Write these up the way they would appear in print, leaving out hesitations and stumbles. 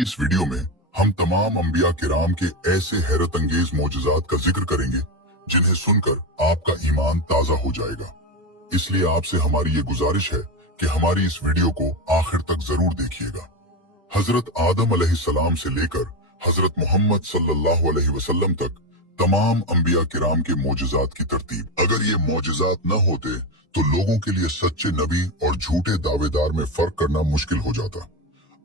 इस वीडियो में हम तमाम अंबिया किराम के ऐसे हैरत अंगेज मोजज़ात का जिक्र करेंगे जिन्हें सुनकर आपका ईमान ताजा हो जाएगा। इसलिए आपसे हमारी ये गुजारिश है कि हमारी इस वीडियो को आखिर तक जरूर देखिएगा। हजरत आदम अलैहिस्सलाम से लेकर हजरत मोहम्मद सल्लल्लाहु अलैहि वसल्लम तक तमाम अंबिया किराम के मोजज़ात की तरतीब। अगर ये मोजज़ात न होते तो लोगों के लिए सच्चे नबी और झूठे दावेदार में फर्क करना मुश्किल हो जाता।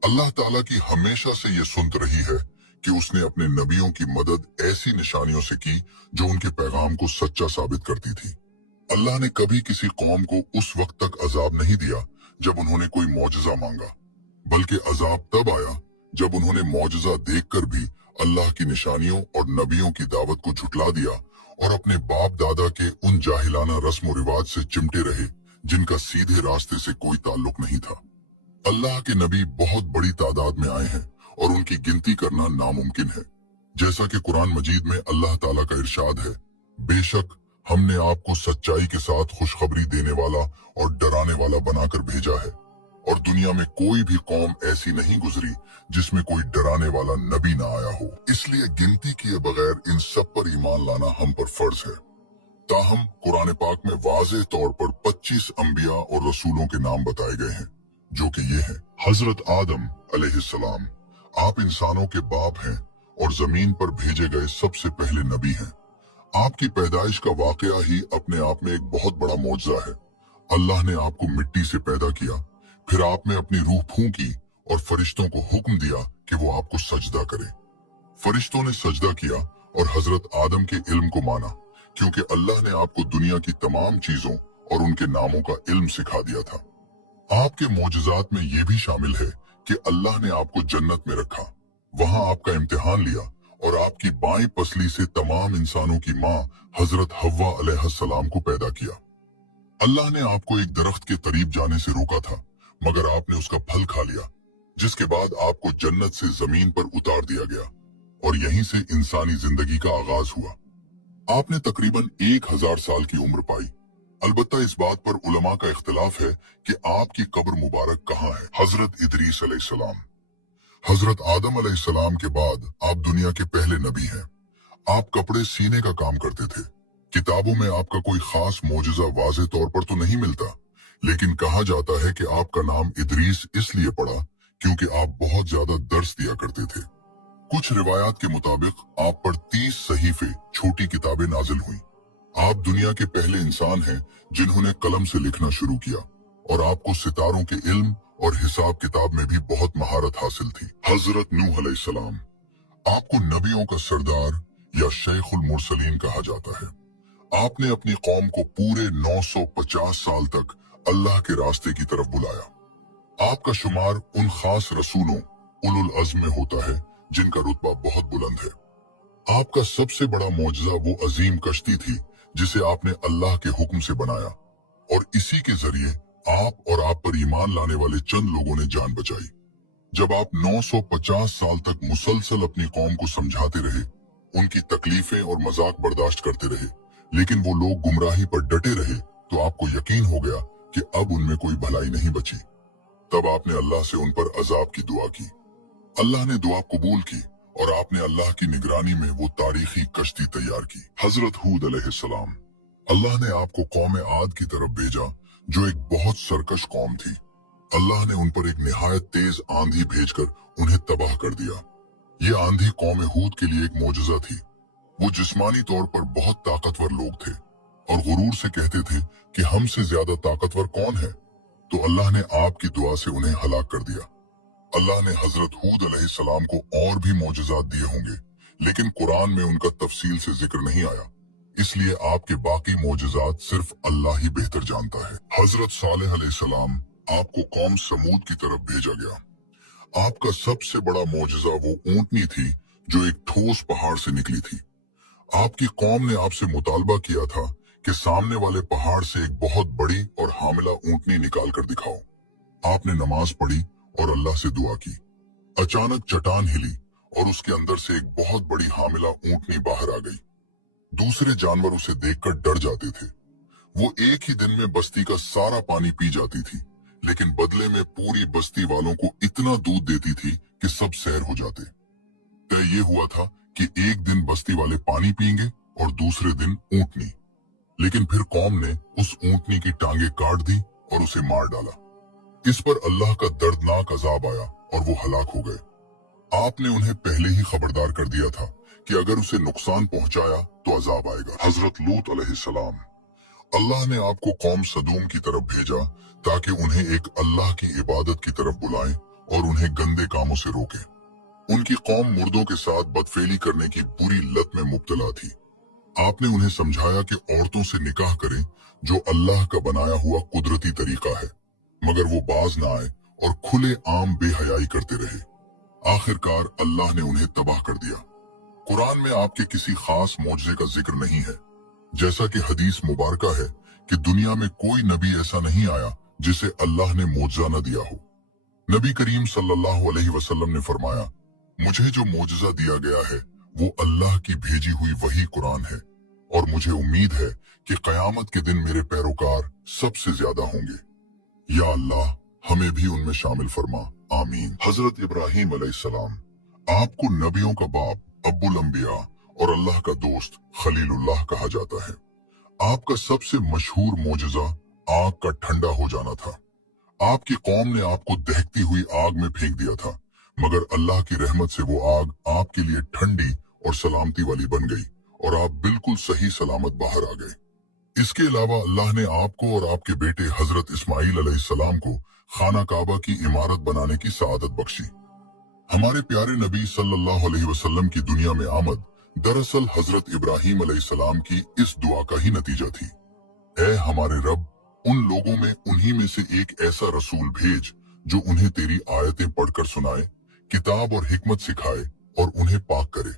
अल्लाह ताला की हमेशा से ये सुनत रही है कि उसने अपने नबियों की मदद ऐसी निशानियों से की जो उनके पैगाम को सच्चा साबित करती थी। अल्लाह ने कभी किसी कौम को उस वक्त तक अजाब नहीं दिया जब उन्होंने कोई मौजज़ा मांगा, बल्कि अजाब तब आया जब उन्होंने मौजज़ा देखकर भी अल्लाह की निशानियों और नबियों की दावत को झुटला दिया और अपने बाप दादा के उन जाहिलाना रस्म और रिवाज से चिमटे रहे जिनका सीधे रास्ते से कोई ताल्लुक नहीं था। अल्लाह के नबी बहुत बड़ी तादाद में आए हैं और उनकी गिनती करना नामुमकिन है। जैसा कि कुरान मजीद में अल्लाह ताला का इरशाद है, बेशक हमने आपको सच्चाई के साथ खुशखबरी देने वाला और डराने वाला बनाकर भेजा है, और दुनिया में कोई भी कौम ऐसी नहीं गुजरी जिसमें कोई डराने वाला नबी ना आया हो। इसलिए गिनती किए बगैर इन सब पर ईमान लाना हम पर फर्ज है। ताहम कुरान पाक में वाज़ेह तौर पर 25 अंबिया और रसूलों के नाम बताए गए हैं, जो कि ये हैं। हजरत आदम अलैहिस्सलाम, आप इंसानों के बाप हैं और जमीन पर भेजे गए सबसे पहले नबी हैं। आपकी पैदाइश का वाकया ही अपने आप में एक बहुत बड़ा मौजज़ा है। अल्लाह ने आपको मिट्टी से पैदा किया, फिर आप में अपनी रूह फूंकी और फरिश्तों को हुक्म दिया कि वो आपको सजदा करें। फरिश्तों ने सजदा किया और हजरत आदम के इल्म को माना, क्योंकि अल्लाह ने आपको दुनिया की तमाम चीजों और उनके नामों का इल्म सिखा दिया था। आपके मोजज़ात में ये भी शामिल है कि अल्लाह ने आपको जन्नत में रखा, वहां आपका इम्तिहान लिया और आपकी बाईं पसली से तमाम इंसानों की माँ हजरत हव्वा अलैहिस्सलाम को पैदा किया। अल्लाह ने आपको एक दरख्त के करीब जाने से रोका था, मगर आपने उसका फल खा लिया, जिसके बाद आपको जन्नत से जमीन पर उतार दिया गया और यहीं से इंसानी जिंदगी का आगाज हुआ। आपने तकरीबन 1000 साल की उम्र पाई। अलबत्ता इस बात पर उलमा का इख्तिलाफ है कि आपकी कब्र मुबारक कहाँ है। हजरत इदरीस अलैहिस्सलाम, हजरत आदम अलैहिस्सलाम के बाद आप दुनिया के पहले नबी हैं। आप कपड़े सीने का काम करते थे। किताबों में आपका कोई खास मोजज़ा वाज़े तौर पर तो नहीं मिलता, लेकिन कहा जाता है कि आपका नाम इदरीस इसलिए पड़ा क्योंकि आप बहुत ज्यादा दर्स दिया करते थे। कुछ रिवायात के मुताबिक आप पर 30 सहीफे छोटी किताबें नाजिल हुई। आप दुनिया के पहले इंसान हैं जिन्होंने कलम से लिखना शुरू किया, और आपको सितारों के इल्म और हिसाब किताब में भी बहुत महारत हासिल थी। हजरत नूह अलैहिस्सलाम, आपको नबियों का सरदार या शेखुल मुरसलीन कहा जाता है। आपने अपनी कौम को पूरे 950 साल तक अल्लाह के रास्ते की तरफ बुलाया। आपका शुमार उन खास रसूलों उलुल अज़्म में होता है जिनका रुतबा बहुत बुलंद है। आपका सबसे बड़ा मौजज़ा वो अजीम कश्ती थी जिसे आपने अल्लाह के हुक्म से बनाया, और इसी के जरिए आप और आप पर ईमान लाने वाले चंद लोगों ने जान बचाई। जब आप 950 साल तक मुसलसल अपनी कौम को समझाते रहे, उनकी तकलीफें और मजाक बर्दाश्त करते रहे, लेकिन वो लोग गुमराही पर डटे रहे, तो आपको यकीन हो गया कि अब उनमें कोई भलाई नहीं बची। तब आपने अल्लाह से उन पर अजाब की दुआ की। अल्लाह ने दुआ कबूल की और आपने अल्लाह की निगरानी में वो तारीखी कश्ती तैयार की। हजरत हूद अलैहिस्सलाम, अल्लाह ने आपको कौम आद की तरफ भेजा, जो एक बहुत सरकश कौम थी। अल्लाह ने उन पर एक निहायत तेज आंधी भेजकर उन्हें तबाह कर दिया। ये आंधी कौम हूद के लिए एक मोजज़ा थी। वो जिस्मानी तौर पर बहुत ताकतवर लोग थे और गुरूर से कहते थे कि हमसे ज्यादा ताकतवर कौन है, तो अल्लाह ने आपकी दुआ से उन्हें हलाक कर दिया। अल्लाह ने हजरत हूद अलैहिस्सलाम को और भी मोजज़ात दिए होंगे, लेकिन कुरान में उनका तफसील से जिक्र नहीं आया, इसलिए आपके बाकी मोजज़ात सिर्फ अल्लाह ही बेहतर जानता है। हजरत सालेह अलैहिस्सलाम, आपको कौम समूद की तरफ भेजा गया। आपका सबसे बड़ा मोजज़ा वो ऊंटनी थी जो एक ठोस पहाड़ से निकली थी। आपकी कौम ने आपसे मुतालबा किया था कि सामने वाले पहाड़ से एक बहुत बड़ी और हामिला ऊंटनी निकाल कर दिखाओ। आपने नमाज पढ़ी और अल्लाह से दुआ की। अचानक चट्टान हिली और उसके अंदर से एक बहुत बड़ी हामिला ऊंटनी बाहर आ गई। दूसरे जानवर उसे देखकर डर जाते थे। वो एक ही दिन में बस्ती का सारा पानी पी जाती थी, लेकिन बदले में पूरी बस्ती वालों को इतना दूध देती थी कि सब सैर हो जाते। तय ये हुआ था कि एक दिन बस्ती वाले पानी पीएंगे और दूसरे दिन ऊंटनी। लेकिन फिर कौम ने उस ऊंटनी की टांगे काट दी और उसे मार डाला। इस पर अल्लाह का दर्दनाक अजाब आया और वो हलाक हो गए। आपने उन्हें पहले ही खबरदार कर दिया था कि अगर उसे नुकसान पहुंचाया तो अजाब आएगा। हजरत लूत अलैहिस्सलाम, अल्लाह ने आपको कौम सदूम की तरफ भेजा ताकि उन्हें एक अल्लाह की इबादत की तरफ बुलाएं और उन्हें गंदे कामों से रोके। उनकी कौम मुर्दों के साथ बदफेली करने की बुरी लत में मुब्तला थी। आपने उन्हें समझाया कि औरतों से निकाह करें, जो अल्लाह का बनाया हुआ कुदरती तरीका है, मगर वो बाज ना आए और खुले आम बेहयाई करते रहे। आखिरकार अल्लाह ने उन्हें तबाह कर दिया। कुरान में आपके किसी खास मौजज़े का जिक्र नहीं है, जैसा कि हदीस मुबारका है कि दुनिया में कोई नबी ऐसा नहीं आया जिसे अल्लाह ने मौजज़ा न दिया हो। नबी करीम सल्लल्लाहु अलैहि वसल्लम ने फरमाया, मुझे जो मौजज़ा दिया गया है वो अल्लाह की भेजी हुई वही कुरान है, और मुझे उम्मीद है कि कयामत के दिन मेरे पैरोकार सबसे ज्यादा होंगे। या अल्लाह, हमें भी उनमें शामिल फरमा, आमीन। हजरत इब्राहीम अलैहिस्सलाम, आपको नबियों का बाप, अब्बुल अंबिया और अल्लाह का दोस्त खलीलुल्लाह कहा जाता है। आपका सबसे मशहूर मौजज़ा आग का ठंडा हो जाना था। आपकी कौम ने आपको दहकती हुई आग में फेंक दिया था, मगर अल्लाह की रहमत से वो आग आपके लिए ठंडी और सलामती वाली बन गई और आप बिल्कुल सही सलामत बाहर आ गए। इसके अलावा अल्लाह ने आपको और आपके बेटे हजरत इस्माइल अलैहिस्सलाम को खाना काबा की इमारत बनाने की सआदत बख्शी। हमारे प्यारे नबी सल्लल्लाहु अलैहि वसल्लम की दुनिया में आमद दरअसल हजरत इब्राहीम अलैहिस्सलाम की इस दुआ का ही नतीजा थी। ऐ हमारे रब, उन लोगों में उन्हीं में से एक ऐसा रसूल भेज जो उन्हें तेरी आयतें पढ़कर सुनाए, किताब और हिकमत सिखाए और उन्हें पाक करे।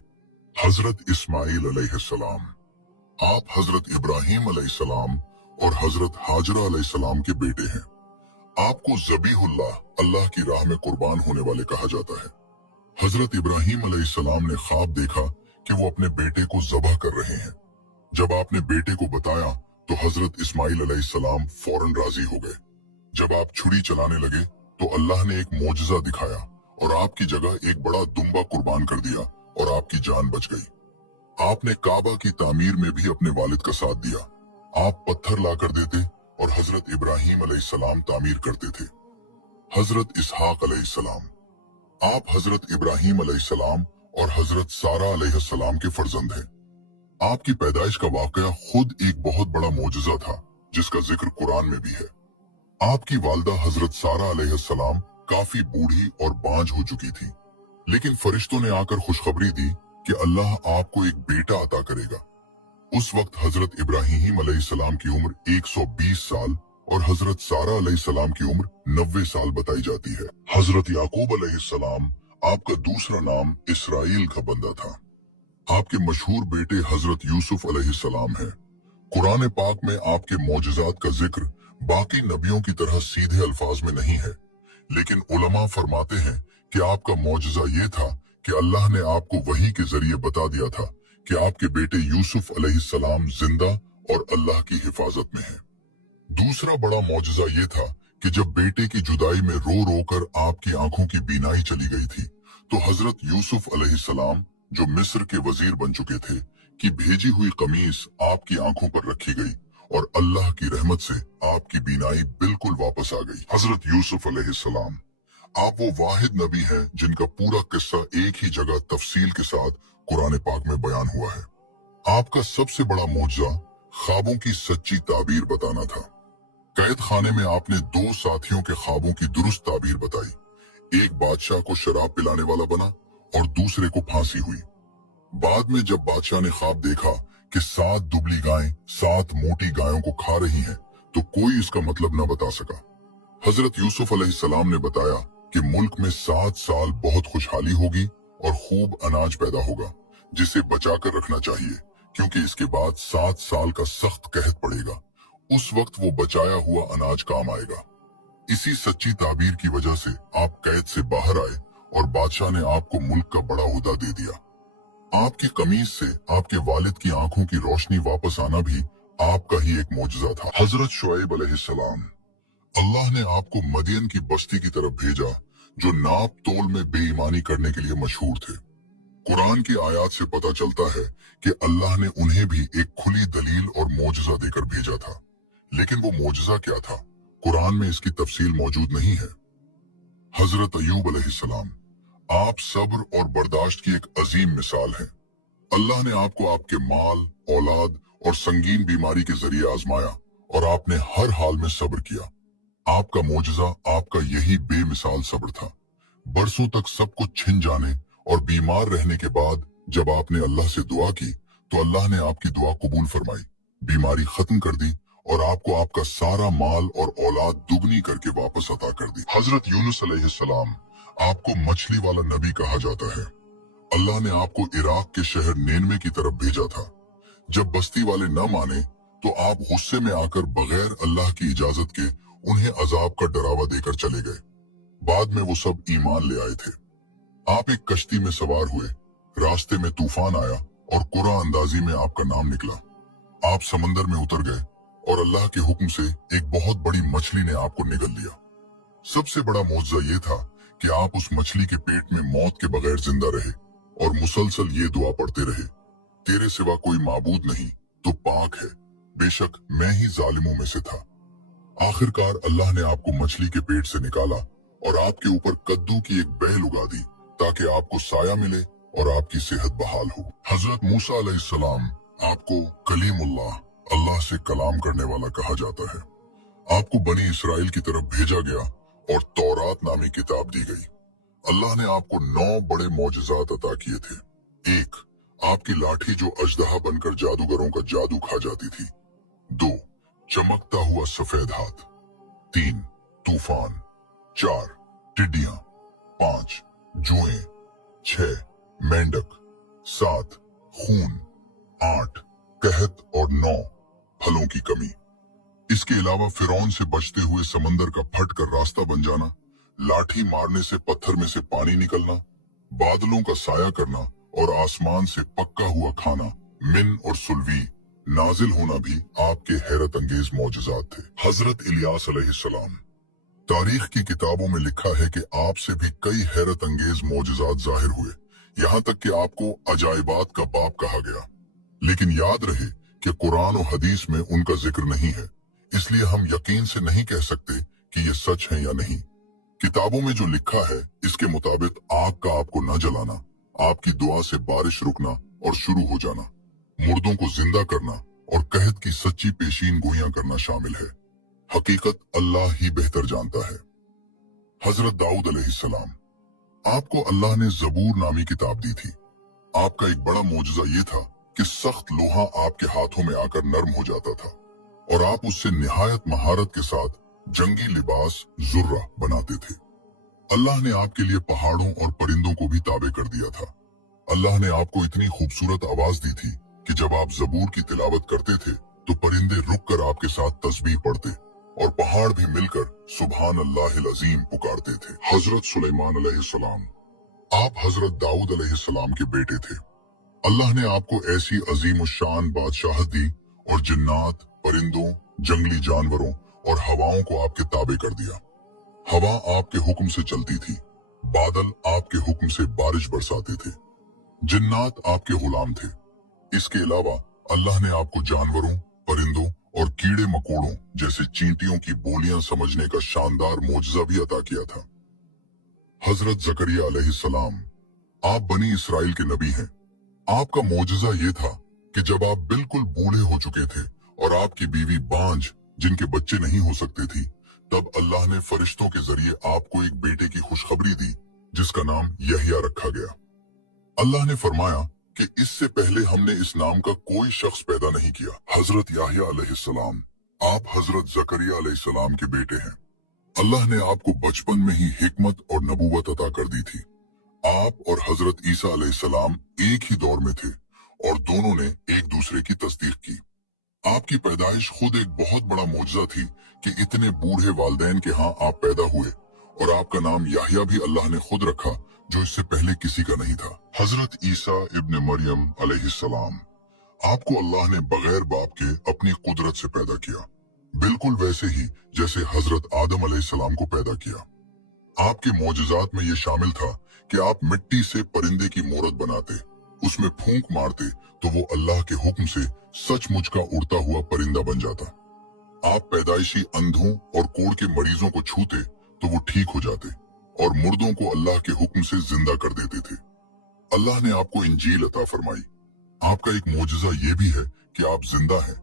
हजरत इस्माइल अलैहिस्सलाम, आप हजरत इब्राहीम अलैहिस्सलाम और हजरत हाजरा अलैहिस्सलाम के बेटे हैं। आपको ज़बीहुल्लाह, अल्लाह की राह में कुर्बान होने वाले कहा जाता है। हजरत इब्राहीम अलैहिस्सलाम ने ख्वाब देखा कि वो अपने बेटे को ज़बह कर रहे हैं। जब आपने बेटे को बताया तो हजरत इस्माइल अलैहिस्सलाम फौरन राजी हो गए। जब आप छुरी चलाने लगे तो अल्लाह ने एक मौजज़ा दिखाया और आपकी जगह एक बड़ा दुम्बा कुर्बान कर दिया और आपकी जान बच गई। आपने काबा की तामीर में भी अपने वालिद का साथ दिया। आप पत्थर ला कर देते और हजरत इब्राहीम अलैहिस्सलाम तामीर करते थे। हजरत इसहाक अलैहिस्सलाम, आप हजरत इब्राहीम अलैहिस्सलाम और हजरत सारा अलैहिस्सलाम के फर्जंद हैं। आपकी पैदाइश का वाकया खुद एक बहुत बड़ा मौजज़ा था जिसका जिक्र कुरान में भी है। आपकी वालदा हजरत सारा अलैहिस्सलाम काफी बूढ़ी और बांझ हो चुकी थी, लेकिन फरिश्तों ने आकर खुशखबरी दी कि अल्लाह आपको एक बेटा अता करेगा। उस वक्त हजरत इब्राहीम अलैहिस्सलाम की उम्र 120 साल और हजरत सारा अलैहिस्सलाम की उम्र 90 साल बताई जाती है। हजरत याकूब अलैहिस्सलाम, आपका दूसरा नाम इसराइल का बंदा था। आपके मशहूर बेटे हजरत यूसुफ अलैहिस्सलाम हैं। कुरान पाक में आपके मौजज़ात का जिक्र बाकी नबियों की तरह सीधे अल्फाज में नहीं है, लेकिन उलमा फरमाते हैं कि आपका मौजज़ा ये था कि अल्लाह ने आपको वही के जरिए बता दिया था कि आपके बेटे यूसुफ अलैहिस्सलाम जिंदा और अल्लाह की हिफाजत में हैं। दूसरा बड़ा मौजज़ा ये था कि जब बेटे की जुदाई में रो रो कर आपकी आंखों की बीनाई चली गई थी, तो हजरत यूसुफ अलैहिस्सलाम, जो मिस्र के वजीर बन चुके थे, की भेजी हुई कमीज आपकी आंखों पर रखी गई और अल्लाह की रहमत से आपकी बीनाई बिल्कुल वापस आ गई। हजरत यूसुफ अलैहिस्सलाम, आप वो वाहिद नबी हैं जिनका पूरा किस्सा एक ही जगह तफसील के साथ कुरान पाक में बयान हुआ है। आपका सबसे बड़ा मौजज़ा ख्वाबों की सच्ची ताबीर बताना था। कैद खाने में आपने दो साथियों के ख्वाबों की दुरुस्त ताबीर बताई। एक बादशाह को शराब पिलाने वाला बना और दूसरे को फांसी हुई। बाद में जब बादशाह ने ख्वाब देखा कि 7 दुबली गायें 7 मोटी गायों को खा रही हैं, तो कोई इसका मतलब न बता सका। हजरत यूसुफ अलैहिस्सलाम ने बताया कि मुल्क में 7 साल बहुत खुशहाली होगी और खूब अनाज पैदा होगा, जिसे बचाकर रखना चाहिए, क्योंकि इसके बाद 7 साल का सख्त कहत पड़ेगा। उस वक्त वो बचाया हुआ अनाज काम आएगा। इसी सच्ची ताबीर की वजह से आप कैद से बाहर आए और बादशाह ने आपको मुल्क का बड़ा ओहदा दे दिया। आपकी कमीज से आपके वालिद की आंखों की रोशनी वापस आना भी आपका ही एक मौजज़ा था। हजरत शुएब अलैहिस्सलाम, अल्लाह ने आपको मदियन की बस्ती की तरफ भेजा जो नाप तोल में बेईमानी करने के लिए मशहूर थे। कुरान की आयत से पता चलता है कि अल्लाह ने उन्हें भी एक खुली दलील और मोजज़ा देकर भेजा था, लेकिन वो मोजज़ा क्या था, कुरान में इसकी तफसील मौजूद नहीं है। हजरत अयूब अलैहिस्सलाम, आप सब्र और बर्दाश्त की एक अजीम मिसाल हैं। अल्लाह ने आपको आपके माल, औलाद और संगीन बीमारी के जरिए आजमाया और आपने हर हाल में सब्र किया। आपका मोजज़ा आपका यही बेमिसाल सब्र था। बरसों तक सब कुछ छिन जाने और बीमार रहने के बाद जब आपने अल्लाह से दुआ की तो अल्लाह ने आपकी दुआ कबूल फरमाई, बीमारी खत्म कर दी और आपको आपका सारा माल और औलाद दुगनी करके वापस अता कर दी। हजरत यूनुस अलैहिस्सलाम, आपको मछली वाला नबी कहा जाता है। अल्लाह ने आपको इराक के शहर नेनवे की तरफ भेजा था। जब बस्ती वाले न माने तो आप गुस्से में आकर बगैर अल्लाह की इजाजत के उन्हें अजाब का डरावा देकर चले गए। बाद में वो सब ईमान ले आए थे। आप एक कश्ती में सवार हुए, रास्ते में तूफान आया और कुरा अंदाजी में आपका नाम निकला। आप समंदर में उतर गए और अल्लाह के हुक्म से एक बहुत बड़ी मछली ने आपको निगल लिया। सबसे बड़ा मौजज़ा ये था कि आप उस मछली के पेट में मौत के बगैर जिंदा रहे और मुसलसल ये दुआ पढ़ते रहे, तेरे सिवा कोई माबूद नहीं तो पाक है, बेशक मैं ही जालिमों में से था। आखिरकार अल्लाह ने आपको मछली के पेट से निकाला और आपके ऊपर कद्दू की एक बेल उगा दी ताकि आपको साया मिले और आपकी सेहत बहाल हो। हजरत मूसा अलैहिस्सलाम, आपको कलीमुल्लाह, अल्लाह से कलाम करने वाला कहा जाता है। आपको बनी इसराइल की तरफ भेजा गया और तौरात नामी किताब दी गई। अल्लाह ने आपको 9 बड़े मौजज़ात अता किए थे। 1, आपकी लाठी जो अजदहा बनकर जादूगरों का जादू खा जाती थी। 2, चमकता हुआ सफेद हाथ। 3, तूफान। 4, टिड्डियां। 5, जुएं। 6, मेंढक। 7, खून। 8, कहत और 9, फलों की कमी। इसके अलावा फिरौन से बचते हुए समंदर का फट कर रास्ता बन जाना, लाठी मारने से पत्थर में से पानी निकलना, बादलों का साया करना और आसमान से पक्का हुआ खाना, मिन और सुलवी नाजिल होना भी आपके हैरत अंगेज मौजज़ात थे। हजरत इलियास अलैहिस्सलाम, तारीख की किताबों में लिखा है कि आपसे भी कई हैरत अंगेज मौजज़ात जाहिर हुए, यहाँ तक कि आपको अजायबात का बाप कहा गया। लेकिन याद रहे कि कुरान और हदीस में उनका जिक्र नहीं है, इसलिए हम यकीन से नहीं कह सकते कि ये सच है या नहीं। किताबों में जो लिखा है इसके मुताबिक आग का आपको न जलाना, आपकी दुआ से बारिश रुकना और शुरू हो जाना, मुर्दों को जिंदा करना और कहत की सच्ची पेशीन गोइयां करना शामिल है। हकीकत अल्लाह ही बेहतर जानता है। हजरत दाऊद अलैहिस्सलाम, आपको अल्लाह ने जबूर नामी किताब दी थी। आपका एक बड़ा मौजज़ा ये था कि सख्त लोहा आपके हाथों में आकर नर्म हो जाता था और आप उससे निहायत महारत के साथ जंगी लिबास जुर्रा बनाते थे। अल्लाह ने आपके लिए पहाड़ों और परिंदों को भी ताबे कर दिया था। अल्लाह ने आपको इतनी खूबसूरत आवाज दी थी कि जब आप जबूर की तिलावत करते थे तो परिंदे रुक कर आपके साथ तस्बीह पढ़ते और पहाड़ भी मिलकर सुभान अल्लाहिल अजीम पुकारते थे। हजरत सुलेमान अलैहिस्सलाम, आप हजरत दाऊद अलैहिस्सलाम के बेटे थे। अल्लाह ने आपको ऐसी अजीम शान बादशाहत दी और जिन्नात, परिंदों, जंगली जानवरों और हवाओं को आपके ताबे कर दिया। हवा आपके हुक्म से चलती थी, बादल आपके हुक्म से बारिश बरसाते थे, जिन्नात आपके गुलाम थे। इसके अलावा अल्लाह ने आपको जानवरों, परिंदों और कीड़े मकोड़ों जैसे चींटियों की बोलियां समझने का शानदार मोजज़ा भी अता किया था। हजरत जकरिया अलैहिस्सलाम, आप बनी इसराइल के नबी हैं। आपका मोजज़ा ये था कि जब आप बिल्कुल बूढ़े हो चुके थे और आपकी बीवी बांझ जिनके बच्चे नहीं हो सकते थी, तब अल्लाह ने फरिश्तों के जरिए आपको एक बेटे की खुशखबरी दी जिसका नाम यहिया रखा गया। अल्लाह ने फरमाया कि इससे पहले हमने इस नाम का कोई शख्स पैदा नहीं किया। हजरत याहिया अलैहिस्सलाम, आप हजरत जकरिया अलैहिस्सलाम के बेटे हैं। अल्लाह ने आपको बचपन में ही हिकमत और नबूवत अता कर दी थी। आप और हजरत ईसा अलैहिस्सलाम एक ही दौर में थे और दोनों ने एक दूसरे की तस्दीक की। आपकी पैदाइश खुद एक बहुत बड़ा मौजज़ा थी कि इतने बूढ़े वालिदैन के यहाँ आप पैदा हुए और आपका नाम याहिया भी अल्लाह ने खुद रखा जो इससे पहले किसी का नहीं था। हजरत ईसा इब्न मरियम अलैहिस्सलाम, आपको अल्लाह ने बगैर बाप के अपनी कुदरत से पैदा किया, बिल्कुल वैसे ही जैसे हजरत आदम अलैहिस्सलाम को पैदा किया। आपके मोजज़ात में ये शामिल था कि आप मिट्टी से परिंदे की मूरत बनाते, उसमें फूंक मारते तो वो अल्लाह के हुक्म से सचमुच का उड़ता हुआ परिंदा बन जाता। आप पैदाइशी अंधों और कोढ़ के मरीजों को छूते तो वो ठीक हो जाते और मुर्दों को अल्लाह के हुक्म से जिंदा कर देते थे। अल्लाह ने आपको इंजील अता फरमाई। आपका एक मोजज़ा ये भी है कि आप जिंदा हैं।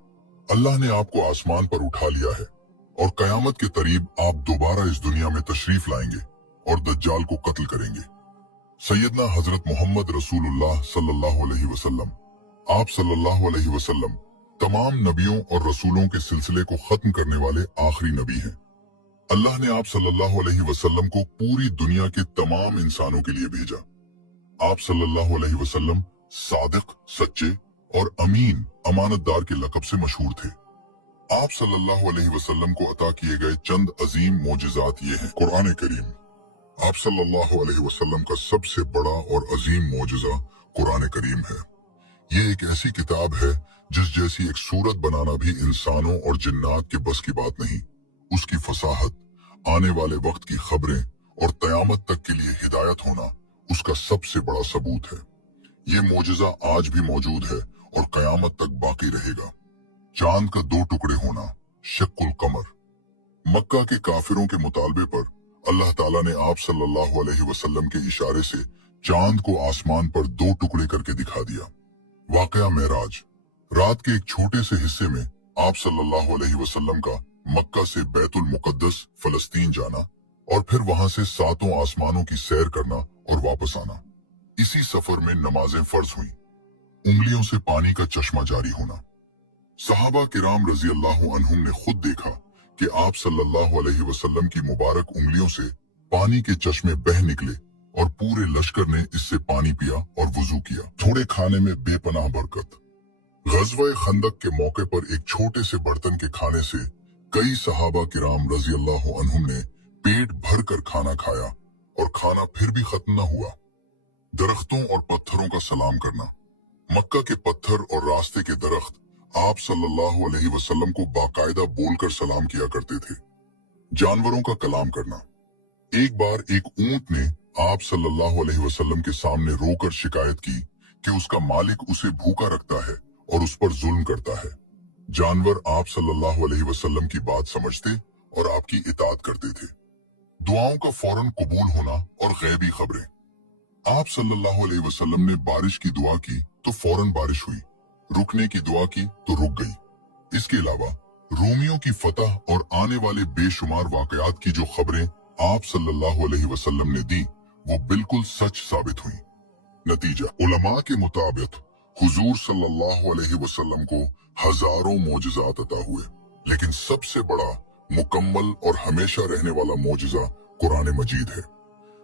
अल्लाह ने आपको आसमान पर उठा लिया है और कयामत के करीब आप दोबारा इस दुनिया में तशरीफ लाएंगे और दज्जाल को कत्ल करेंगे। सैयदना हजरत मोहम्मद रसूलुल्लाह सल्लल्लाहु अलैहि वसल्लम, आप सल्लल्लाहु अलैहि वसल्लम तमाम नबियों और रसूलों के सिलसिले को खत्म करने वाले आखिरी नबी हैं। अल्लाह ने आप सल्लल्लाहु अलैहि वसल्लम को पूरी दुनिया के तमाम इंसानों के लिए भेजा। आप सल्लल्लाहु अलैहि वसल्लम सादिक, सच्चे और अमीन, अमानतदार के लक़ब से मशहूर थे। आप सल्लल्लाहु अलैहि वसल्लम को अता किए गए चंद अजीम मोजज़ात ये हैं। कुरान करीम। आप सल्लल्लाहु अलैहि वसल्लम का सबसे बड़ा और अजीम मोजज़ा कुरान करीम है। ये एक ऐसी किताब है जिस जैसी एक सूरत बनाना भी इंसानों और जिन्नात के बस की बात नहीं। उसकी फसाहत, आने वाले वक्त की खबरें और क़यामत तक के लिए हिदायत होना उसका सबसे बड़ा सबूत है। ये मोजज़ा आज भी मौजूद है और क़यामत तक बाकी रहेगा। चांद का दो टुकड़े होना, शक्कुल कमर। मक्का के काफिरों के मुतालबे पर अल्लाह ताला ने आप सल्लल्लाहु अलैहि वसल्लम के इशारे से चांद को आसमान पर दो टुकड़े करके दिखा दिया। वाकया मेराज। रात के एक छोटे से हिस्से में आप सल्लल्लाहु अलैहि वसल्लम का मक्का से बैतुल मुकद्दस फलस्तीन जाना और फिर वहां से सातों आसमानों की सैर करना और वापस आना। इसी सफर में नमाजें फर्ज हुई। उंगलियों से पानी का चश्मा जारी होना। सहाबा किराम रजी अल्लाह अन्हुम ने खुद देखा कि आप सल्लल्लाहु अलैहि वसल्लम की मुबारक उंगलियों से पानी के चश्मे बह निकले और पूरे लश्कर ने इससे पानी पिया और वुजू किया। थोड़े खाने में बेपनाह बरकत। गज़वा खंदक के मौके पर एक छोटे से बर्तन के खाने से कई सहाबा किराम रजी अल्लाह अन्हुम ने पेट भर कर खाना खाया और खाना फिर भी खत्म न हुआ। दरख्तों और पत्थरों का सलाम करना। मक्का के पत्थर और रास्ते के दरख्त आप सल्लल्लाहु अलैहि वसल्लम को बाकायदा बोलकर सलाम किया करते थे। जानवरों का कलाम करना। एक बार एक ऊंट ने आप सल्लल्लाहु अलैहि वसल्लम के सामने रोकर शिकायत की कि उसका मालिक उसे भूखा रखता है और उस पर जुल्म करता है। जानवर आप सल्लल्लाहु अलैहि वसल्लम की बात समझते और आपकी इताअत करते थे। दुआओं का फौरन कबूल होना और गैबी खबरें। आप सल्लल्लाहु अलैहि वसल्लम ने बारिश की दुआ की तो फौरन बारिश हुई, रुकने की दुआ की तो रुक गई। इसके अलावा रोमियों की फतह और आने वाले बेशुमार वाकयात की जो खबरें आप सल्लल्लाहु अलैहि वसल्लम ने दी वो बिल्कुल सच साबित हुई। नतीजा, उलमा के मुताबिक हुजूर सल्लल्लाहु अलैहि वसल्लम को हजारों मोजज़ात अता हुए, लेकिन सबसे बड़ा, मुकम्मल और हमेशा रहने वाला मोजज़ा कुरान मजीद है।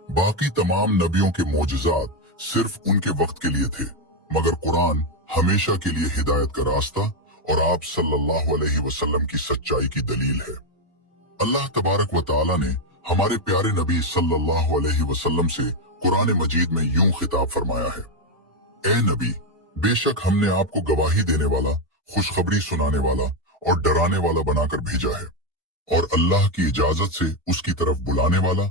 बाकी तमाम नबियों के मोजज़ात सिर्फ उनके वक्त के लिए थे, मगर कुरान हमेशा के लिए हिदायत का रास्ता और आप सल्लल्लाहु अलैहि वसल्लम की सच्चाई की दलील है। अल्लाह तबारक व तआला ने हमारे प्यारे नबी सल्लल्लाहु अलैहि वसल्लम से कुरान मजीद में यूं खिताब फरमाया है, ए नबी, बेशक हमने आपको गवाही देने वाला, खुशखबरी सुनाने वाला और डराने वाला बनाकर भेजा है और अल्लाह की इजाजत से उसकी तरफ बुलाने वाला